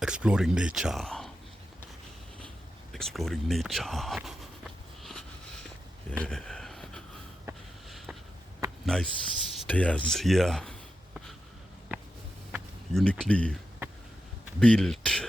Exploring nature. Exploring nature. Yeah. Nice stairs here. Uniquely built.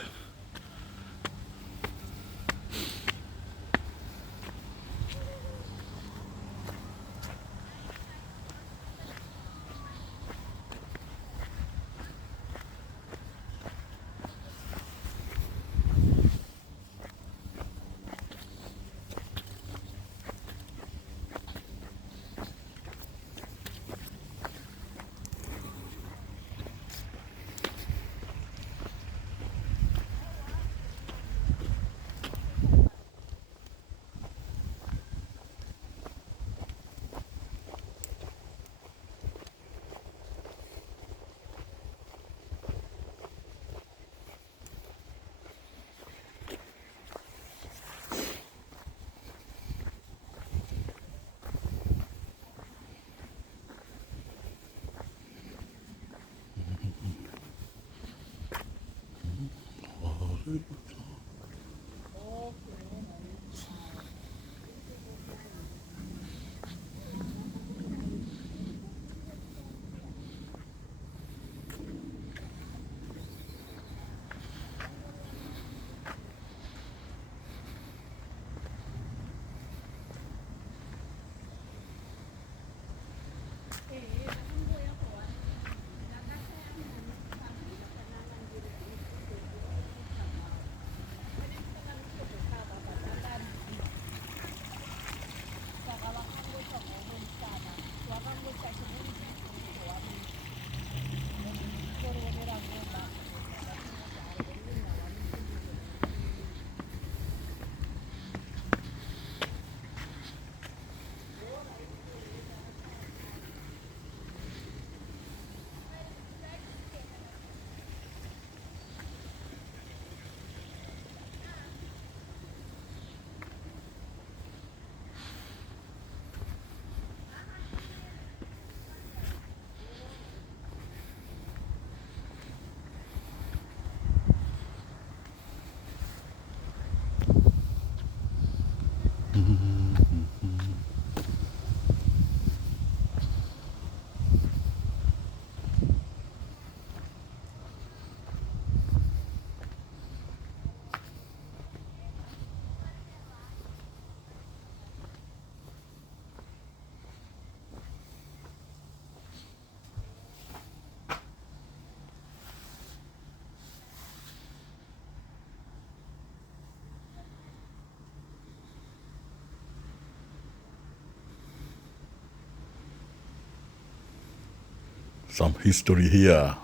Some history here.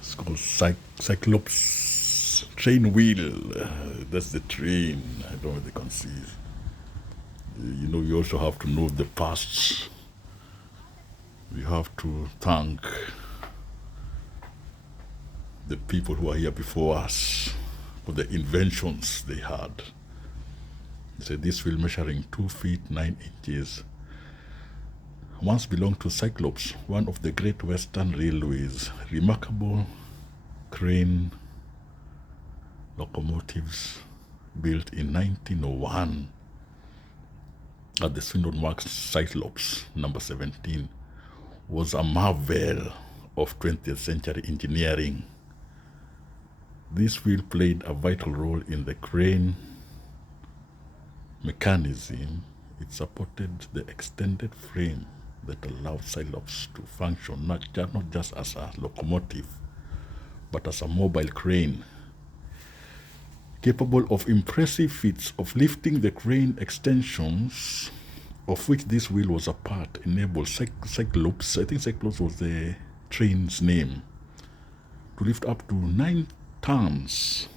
It's called Cyclops train wheel. That's the train. I don't know if they can see. You also have to know the past. We have to thank the people who are here before us for the inventions they had. They said this wheel measuring 2 feet 9 inches once belonged to Cyclops, one of the Great Western Railway's remarkable crane locomotives built in 1901 at the Swindon Works. Cyclops number 17 was a marvel of 20th century engineering. This wheel played a vital role in the crane mechanism. It supported the extended frame that allowed Cyclops to function not just as a locomotive, but as a mobile crane, capable of impressive feats of lifting. The crane extensions, of which this wheel was a part, enabled Cyclops, I think Cyclops was the train's name, to lift up to 9 tons.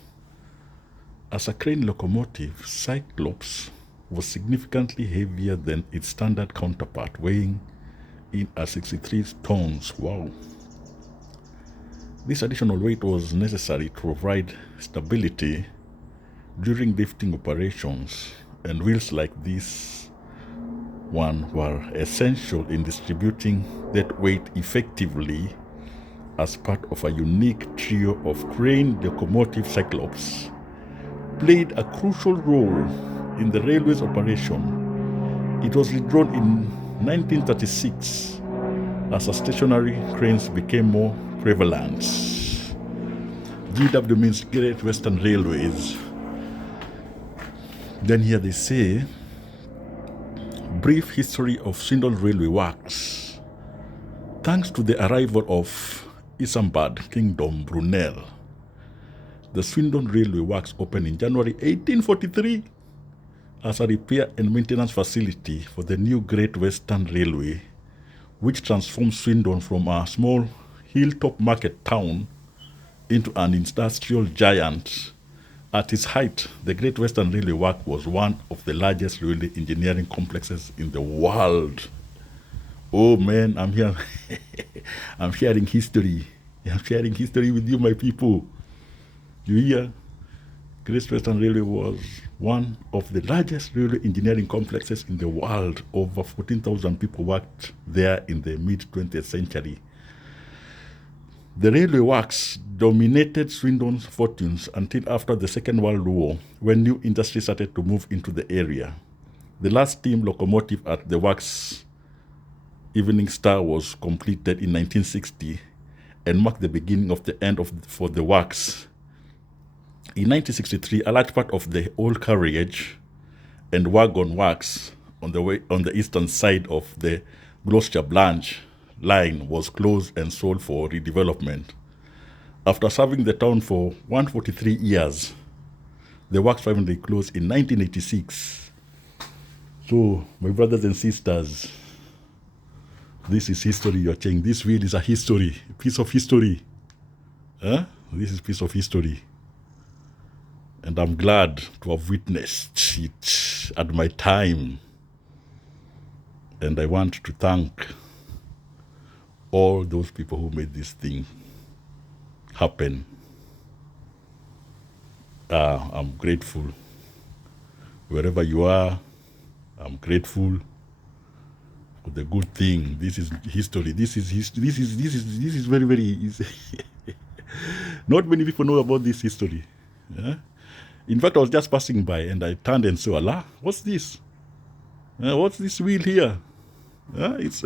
As a crane locomotive, Cyclops was significantly heavier than its standard counterpart, weighing in at 63 tons. Wow. This additional weight was necessary to provide stability during lifting operations, and wheels like this were essential in distributing that weight effectively as part of a unique trio of crane locomotive cyclops, played a crucial role in the railway's operation. It was withdrawn in 1936 as stationary cranes became more prevalent. GW means Great Western Railways. Then here they say, brief history of Swindon Railway Works. Thanks to the arrival of Isambard Kingdom Brunel, the Swindon Railway Works opened in January 1843 as a repair and maintenance facility for the new Great Western Railway, which transformed Swindon from a small hilltop market town into an industrial giant. At its height, the Great Western Railway Work was one of the largest railway engineering complexes in the world. Oh man, I'm here. I'm sharing history. I'm sharing history with you, my people. You hear? Great Western Railway was one of the largest railway engineering complexes in the world. Over 14,000 people worked there in the mid-20th century. The railway works dominated Swindon's fortunes until after the Second World War, when new industry started to move into the area. The last steam locomotive at the works, Evening Star, was completed in 1960 and marked the beginning of the end for the works. In 1963, a large part of the old carriage and wagon works on the eastern side of the Gloucester branch line was closed and sold for redevelopment. After serving the town for 143 years, the works finally closed in 1986. So, my brothers and sisters, this is history you're saying. This wheel is a history, piece of history. Huh? This is piece of history. And I'm glad to have witnessed it at my time. And I want to thank all those people who made this thing happen. I'm grateful. Wherever you are, I'm grateful for the good thing. This is history. This is very, very easy. Not many people know about this history. Yeah? In fact, I was just passing by and I turned and saw, Allah, what's this? What's this wheel here? It's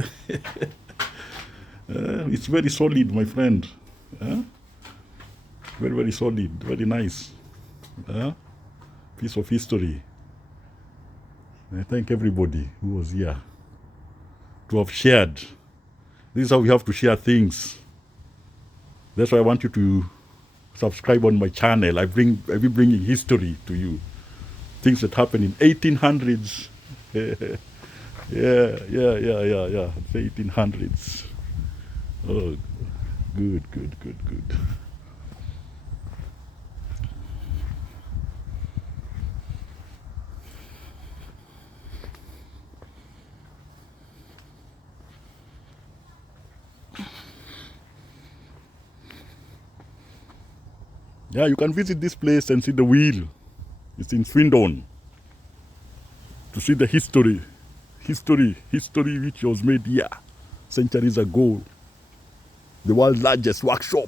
it's very solid, my friend. Very, very solid, very nice. Piece of history. I thank everybody who was here to have shared. This is how we have to share things. That's why I want you to subscribe on my channel. I'll be bringing history to you. Things that happened in 1800s. Yeah. The 1800s. Oh, good. Yeah, you can visit this place and see the wheel. It's in Swindon. To see the history which was made here centuries ago. The world's largest workshop.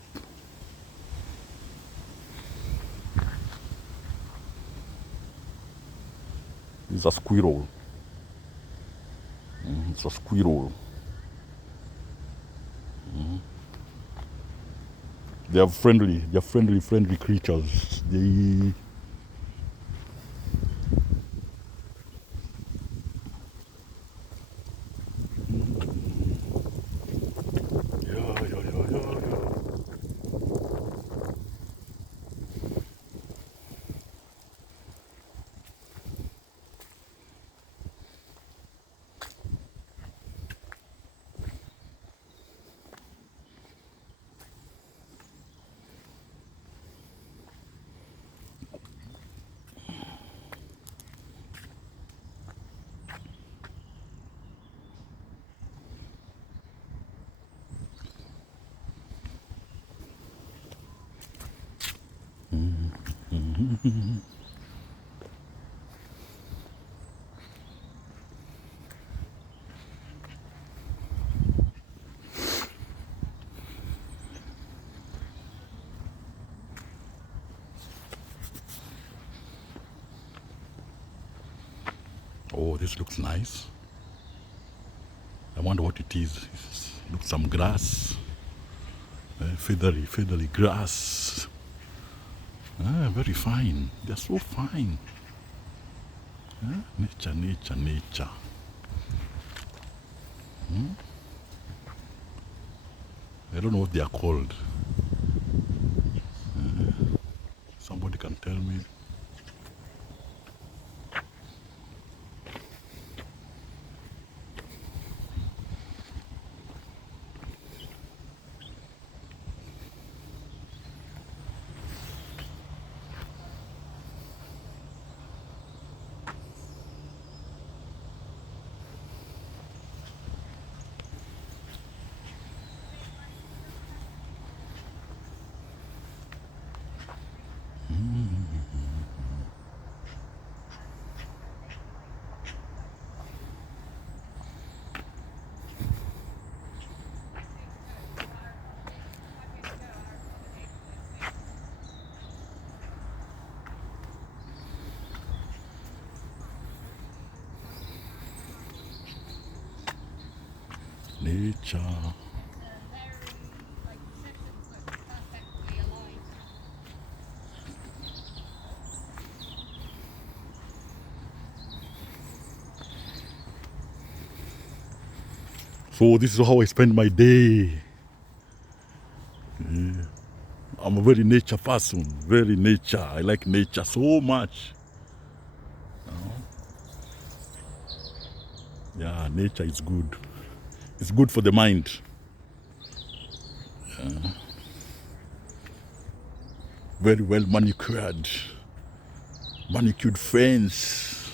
It's a squirrel. It's a squirrel. They are friendly creatures. They Oh, this looks nice. I wonder what it is. It looks some grass. Feathery grass. Very fine. They're so fine. Nature. I don't know what they are called. Somebody can tell me. Nature. So this is how I spend my day. I'm a very nature person, very nature. I like nature so much. Yeah, nature is good. It's good for the mind. Very well manicured fence.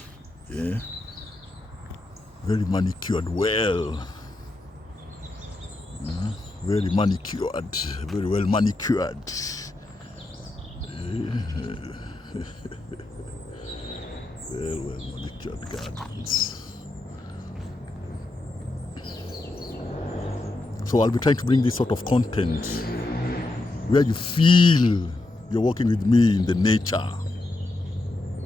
Yeah, very manicured well. Very manicured, very well manicured. Very well manicured gardens. So I'll be trying to bring this sort of content where you feel you're walking with me in the nature.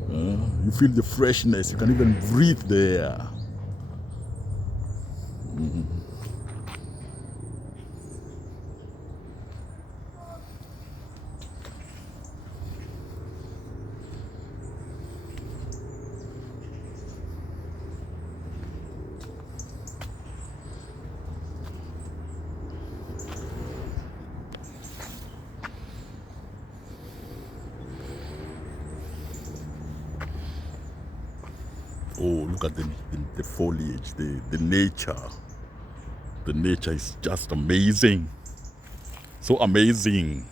You feel the freshness, you can even breathe the air. Oh, look at the foliage, the nature. The nature is just amazing. So amazing.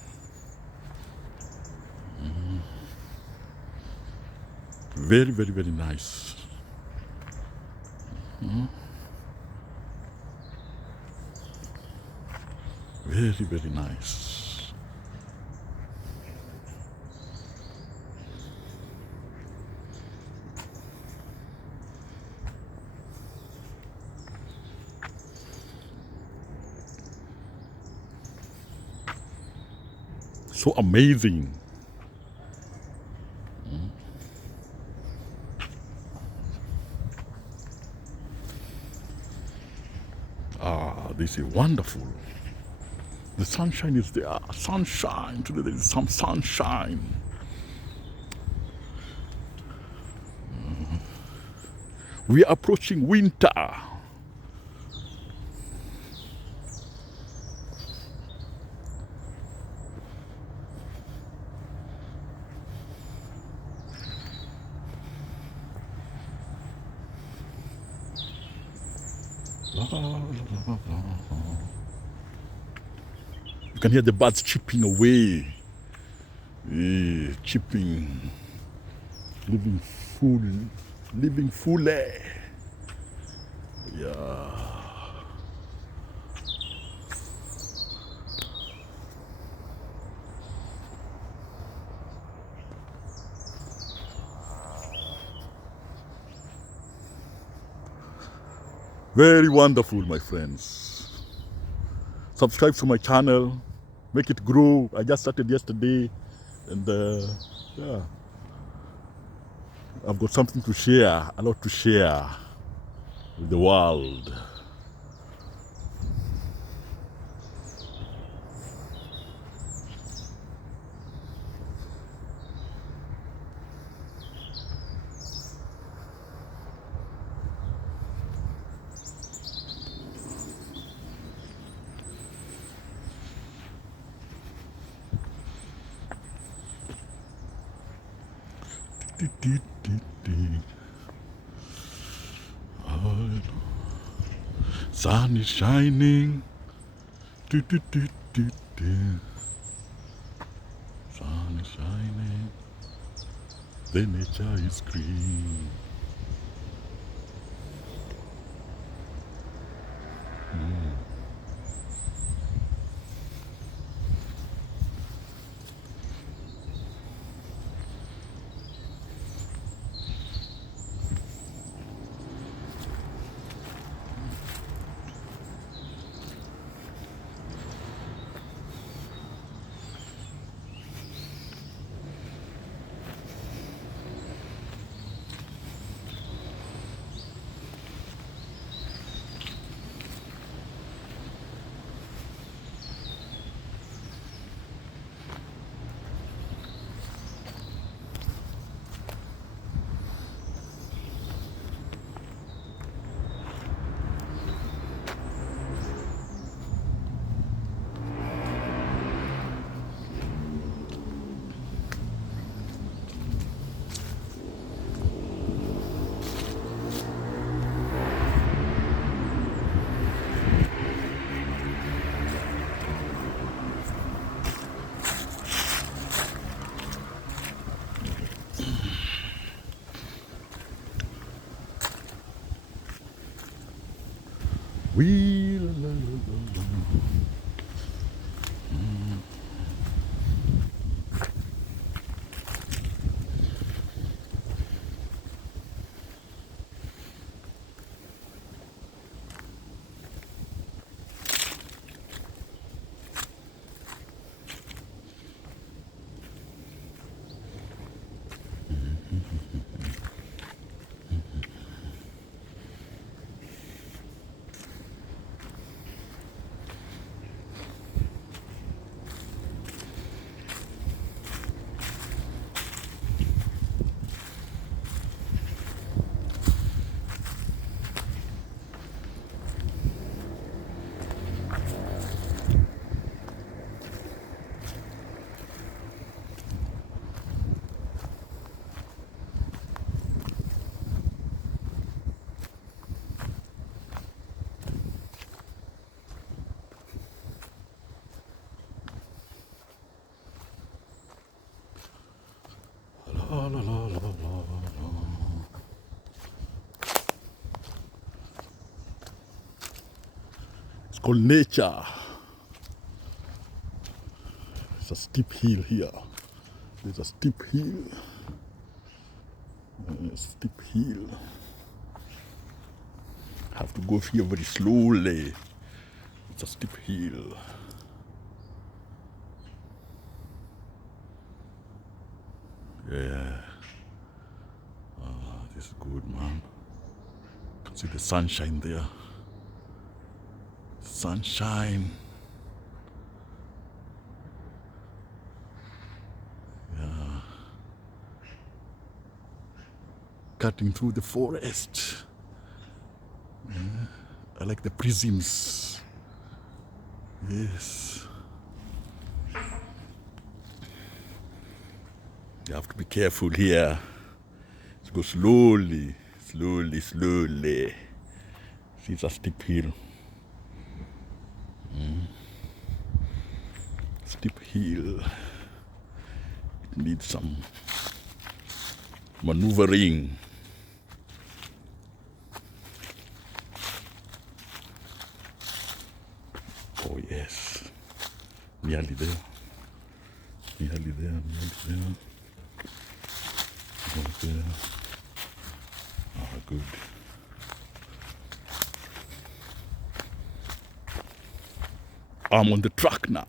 Very nice. Very nice. So amazing. This is wonderful. The sunshine is there. Sunshine. Today there is some sunshine. We are approaching winter. You can hear the birds chirping away. Chirping. Living fully. Yeah. Very wonderful, my friends. Subscribe to my channel. Make it grow. I just started yesterday. And yeah. I've got something to share, a lot to share with the world. Sun is shining. Sun is shining. The nature is green. La, la, la, la, la, la. It's called nature. It's a steep hill here. There's a steep hill. A steep hill. Have to go here very slowly. It's a steep hill. Yeah. This is good, man. You can see the sunshine there. Sunshine. Yeah. Cutting through the forest. Yeah. I like the prisms. Yes. You have to be careful here. Let's go slowly, slowly, slowly. See, it's a steep hill. Steep hill. It needs some maneuvering. Oh yes. Nearly there. Nearly there, nearly there. Right there. Ah, good. I'm on the track now.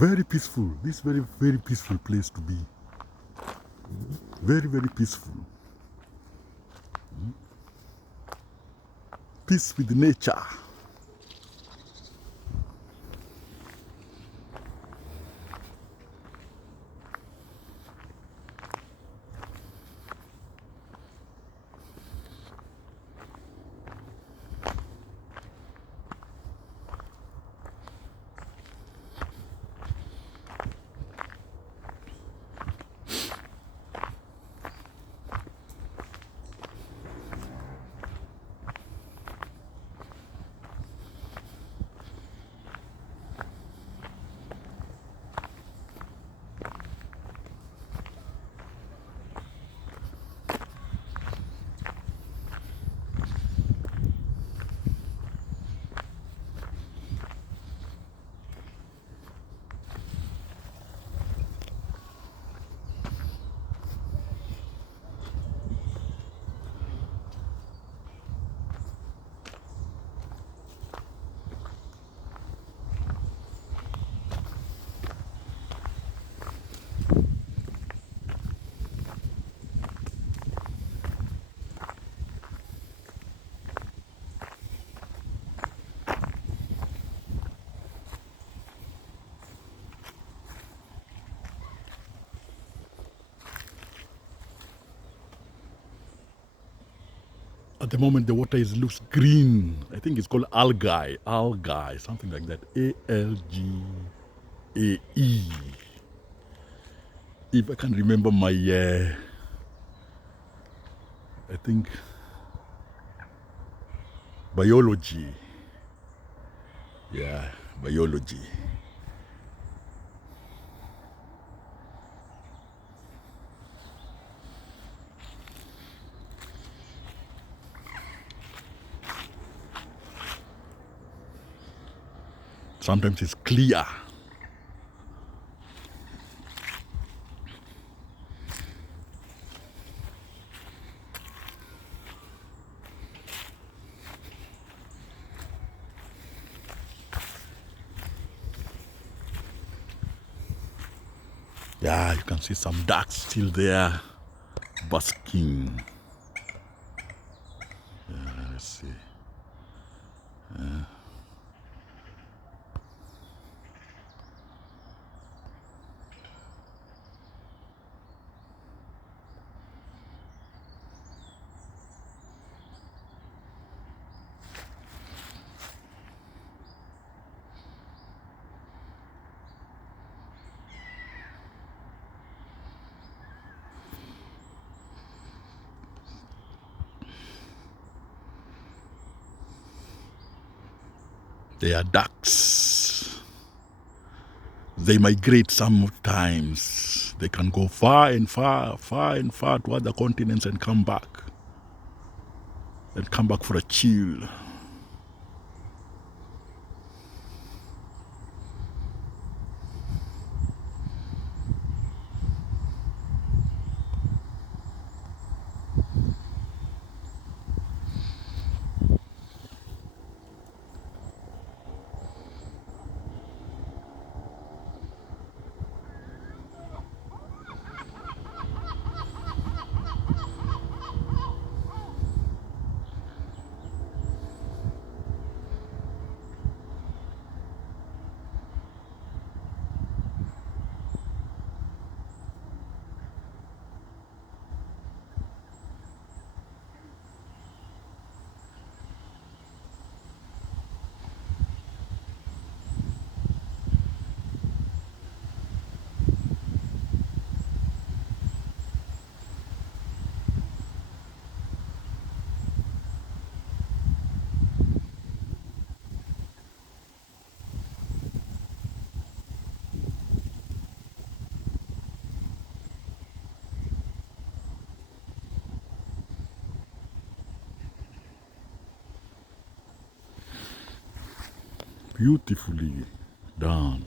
Very peaceful. This very, very peaceful place to be. Very, very peaceful. Peace with nature. At the moment, the water looks green. I think it's called algae, something like that. Algae. If I can remember my, I think, biology. Yeah, biology. Sometimes it's clear. Yeah, you can see some ducks still there, basking. Yeah, let's see. They are ducks. They migrate sometimes. They can go far and far to other continents and come back. And come back for a chill. Beautifully done.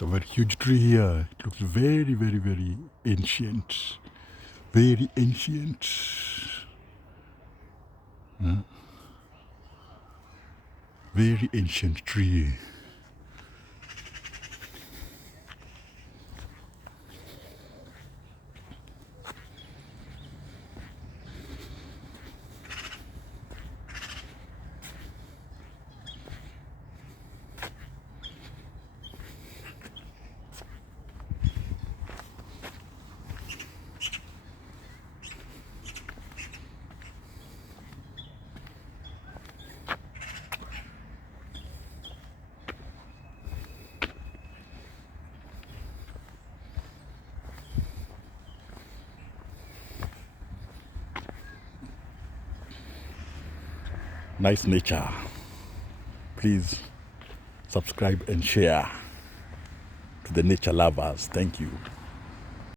It's a very huge tree here. It looks very, very, very ancient. Very ancient. Very ancient tree. Nice nature. Please subscribe and share to the nature lovers. Thank you.